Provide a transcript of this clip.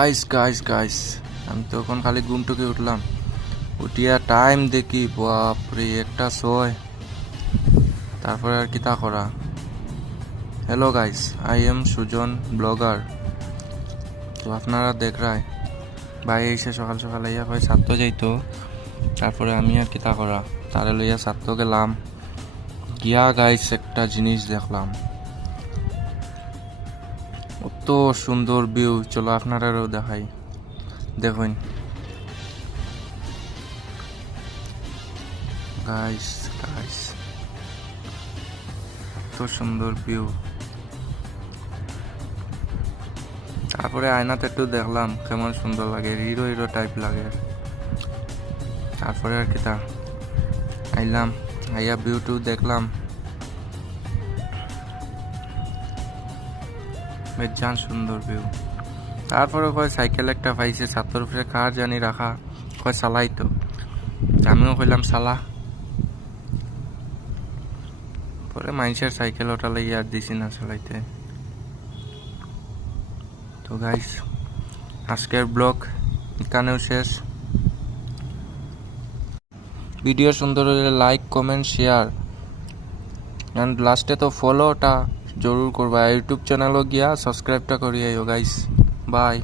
Guys আমি তখন খালি ঘুম থেকে উঠলাম, উঠিয়া টাইম দেখি বাপরে 1:06। তারপরে আর কি তা করা। Hello guys, I am Sujan blogger. তো আপনারা দেখ রায় ভাই এসে সকাল সকাল ইয়া কয় ছাত্র যাইতো। তারপরে আমি আর কি তা করা, তারে লইয়া ছাত্র গেলাম। গিয়া গাইস একটা জিনিস দেখলাম, কত সুন্দর ভিউ। চলো আপনারাও দেখাই, দেখুন গাইস কত সুন্দর ভিউ। তারপরে আয়নাতে একটু দেখলাম কেমন সুন্দর লাগে, হিরো হিরো টাইপ লাগে। তারপরে আর কি তা আইলাম, আইয়া ভিউ টিউ দেখলাম, বেজান সুন্দর ভিউ। তারপরে কয় সাইকেল একটা পাইছে ছাত্র উপরে, কার জানি রাখা, কয় চালাই। তো আমিও কইলাম চালা। পরে মানুষের সাইকেল ওটা লইয়া আর দিছি না চালাইতে। তো গাইস আজকের ব্লগ এখানেও শেষ। ভিডিও সুন্দর হলে লাইক কমেন্ট শেয়ার অ্যান্ড লাস্টে তো ফলোটা জরুর করবা। ইউটিউব চ্যানেলও গিয়া সাবস্ক্রাইবটা করিয়ে গাইস। বাই।